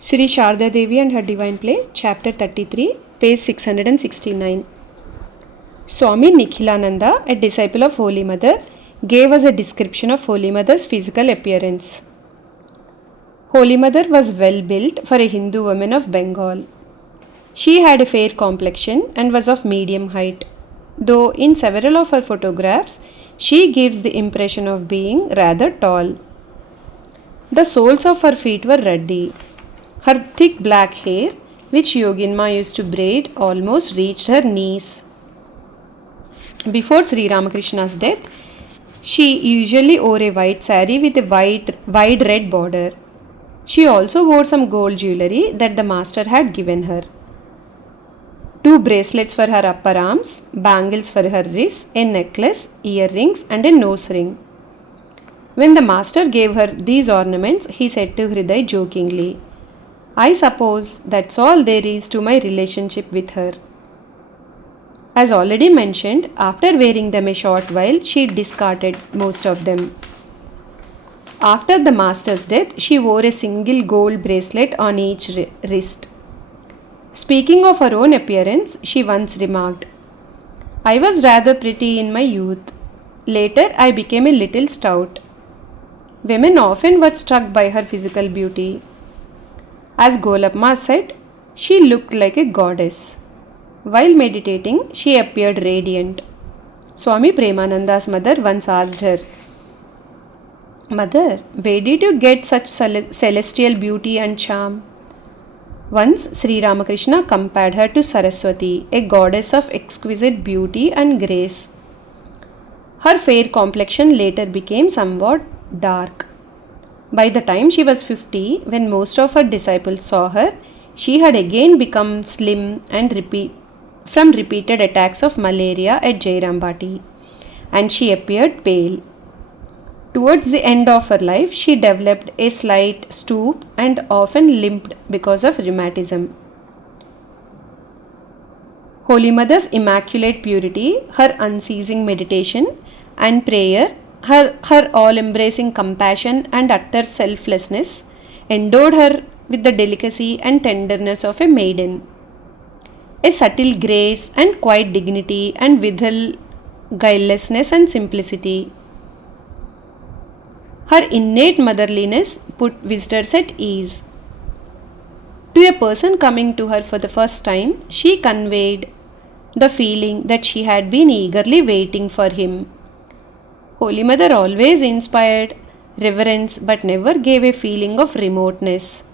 Sri Sharda Devi and Her Divine Play, Chapter 33, page 669. Swami Nikhilananda, a disciple of Holy Mother, gave us a description of Holy Mother's physical appearance. Holy Mother was well built for a Hindu woman of Bengal. She had a fair complexion and was of medium height, though in several of her photographs she gives the impression of being rather tall. The soles of her feet were ruddy. Her thick black hair, which Yoginma used to braid, almost reached her knees. Before Sri Ramakrishna's death, she usually wore a white sari with a wide red border. She also wore some gold jewellery that the master had given her. 2 bracelets for her upper arms, bangles for her wrists, a necklace, earrings, and a nose ring. When the master gave her these ornaments, he said to Hriday jokingly, "I suppose that's all there is to my relationship with her." As already mentioned, after wearing them a short while, she discarded most of them. After the master's death, she wore a single gold bracelet on each wrist. Speaking of her own appearance, she once remarked, "I was rather pretty in my youth. Later, I became a little stout." Women often were struck by her physical beauty. As Golapma said, she looked like a goddess. While meditating, she appeared radiant. Swami Premananda's mother once asked her, "Mother, where did you get such celestial beauty and charm?" Once Sri Ramakrishna compared her to Saraswati, a goddess of exquisite beauty and grace. Her fair complexion later became somewhat dark. By the time she was 50, when most of her disciples saw her, she had again become slim and from repeated attacks of malaria at Jairambati, and she appeared pale. Towards the end of her life, she developed a slight stoop and often limped because of rheumatism. Holy Mother's immaculate purity, her unceasing meditation and prayer, her all-embracing compassion and utter selflessness endowed her with the delicacy and tenderness of a maiden. A subtle grace and quiet dignity and withal guilelessness and simplicity. Her innate motherliness put visitors at ease. To a person coming to her for the first time, she conveyed the feeling that she had been eagerly waiting for him. Holy Mother always inspired reverence but never gave a feeling of remoteness.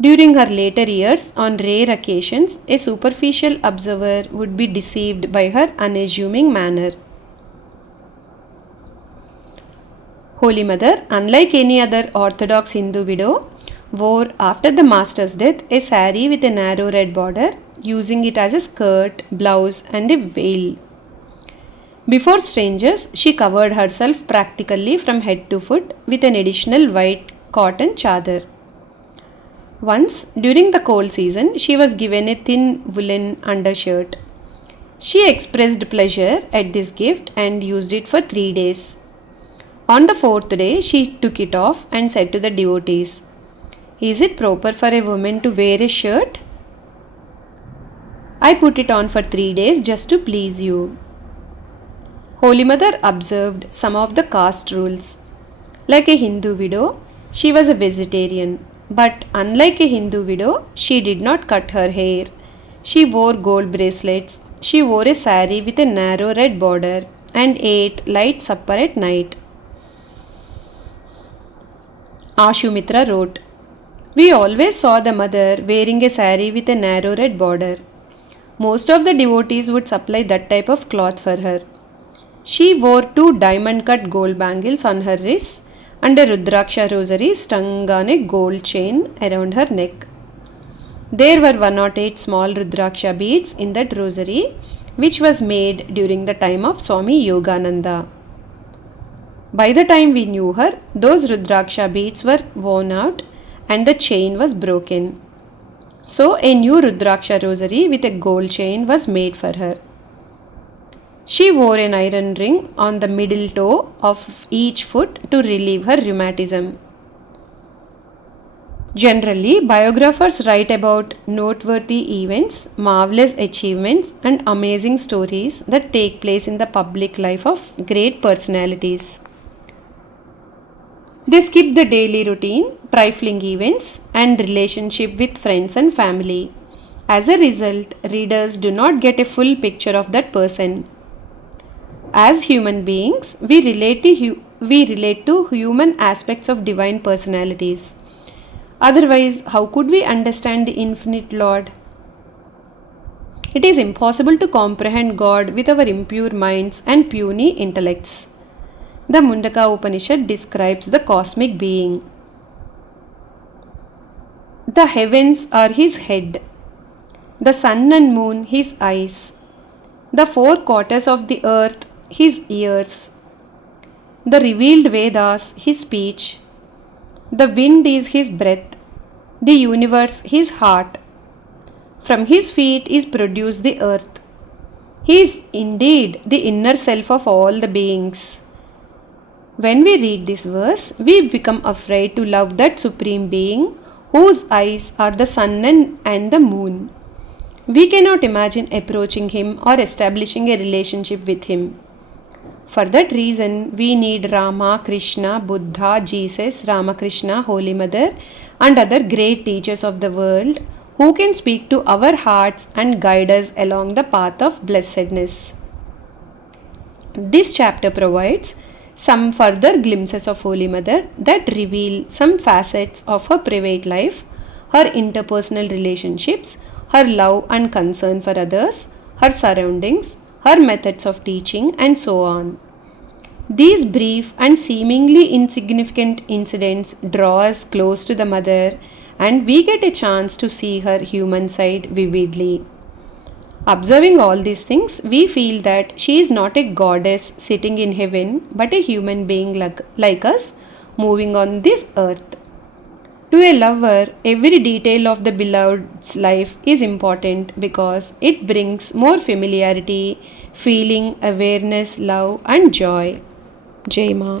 During her later years, on rare occasions, a superficial observer would be deceived by her unassuming manner. Holy Mother, unlike any other Orthodox Hindu widow, wore after the master's death a sari with a narrow red border, using it as a skirt, blouse, and a veil. Before strangers, she covered herself practically from head to foot with an additional white cotton chadar. Once, during the cold season, she was given a thin woolen undershirt. She expressed pleasure at this gift and used it for 3 days. On the 4th day, she took it off and said to the devotees, "Is it proper for a woman to wear a shirt? I put it on for 3 days just to please you." Holy Mother observed some of the caste rules. Like a Hindu widow, she was a vegetarian, but unlike a Hindu widow, she did not cut her hair. She wore gold bracelets. She wore a sari with a narrow red border and ate light supper at night. Ashumitra wrote, "We always saw the mother wearing a sari with a narrow red border. Most of the devotees would supply that type of cloth for her. She wore 2 diamond-cut gold bangles on her wrists and a Rudraksha rosary strung on a gold chain around her neck. There were 108 small Rudraksha beads in that rosary, which was made during the time of Swami Yogananda. By the time we knew her, those Rudraksha beads were worn out and the chain was broken. So a new Rudraksha rosary with a gold chain was made for her. She wore an iron ring on the middle toe of each foot to relieve her rheumatism. Generally, biographers write about noteworthy events, marvelous achievements, and amazing stories that take place in the public life of great personalities. They skip the daily routine, trifling events, and relationship with friends and family. As a result, readers do not get a full picture of that person. As human beings, we relate to human aspects of divine personalities. Otherwise, how could we understand the infinite Lord? It is impossible to comprehend God with our impure minds and puny intellects. The Mundaka Upanishad describes the cosmic being. The heavens are his head, the sun and moon his eyes, the four quarters of the earth his ears, the revealed Vedas his speech, the wind is his breath, the universe his heart. From his feet is produced the earth. He is indeed the inner self of all the beings. When we read this verse, we become afraid to love that supreme being whose eyes are the sun and the moon. We cannot imagine approaching him or establishing a relationship with him. For that reason, we need Rama, Krishna, Buddha, Jesus, Ramakrishna, Holy Mother, and other great teachers of the world who can speak to our hearts and guide us along the path of blessedness. This chapter provides some further glimpses of Holy Mother that reveal some facets of her private life, her interpersonal relationships, her love and concern for others, her surroundings, her methods of teaching, and so on. These brief and seemingly insignificant incidents draw us close to the Mother, and we get a chance to see her human side vividly. Observing all these things, we feel that she is not a goddess sitting in heaven, but a human being like us, moving on this earth. To a lover, every detail of the beloved's life is important because it brings more familiarity, feeling, awareness, love, and joy. Jai Ma.